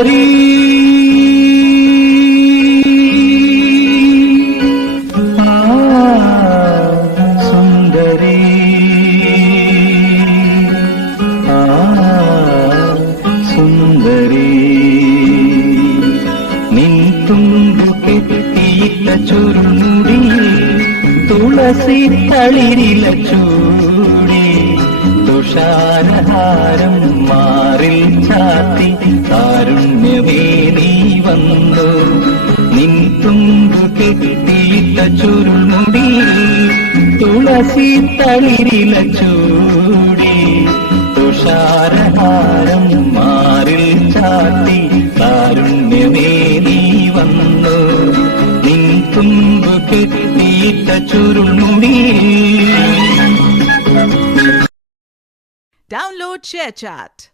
സുന്ദരി സുന്ദരി സുന്ദരി നിൻ തുമ്പു കെട്ടിയിട്ട ചുരുമുടിയിൽ തുളസി തളിരില ചൂടി തുഷാരഹാരം മാറിൽ ചാത്തി കാരുണ്യമേ നീ വന്നു നിൻ തുമ്പു കെട്ടിയിട്ട ചുരുൾമുടിയിൽ തുളസി തളിരില ചൂടി തുഷാരഹാരം മാറിൽ ചാത്തി കാരുണ്യമേ നീ വന്നു നിൻ തുമ്പു കെട്ടിയിട്ട ചുരുൾമുടിയിൽ. Download ShareChat.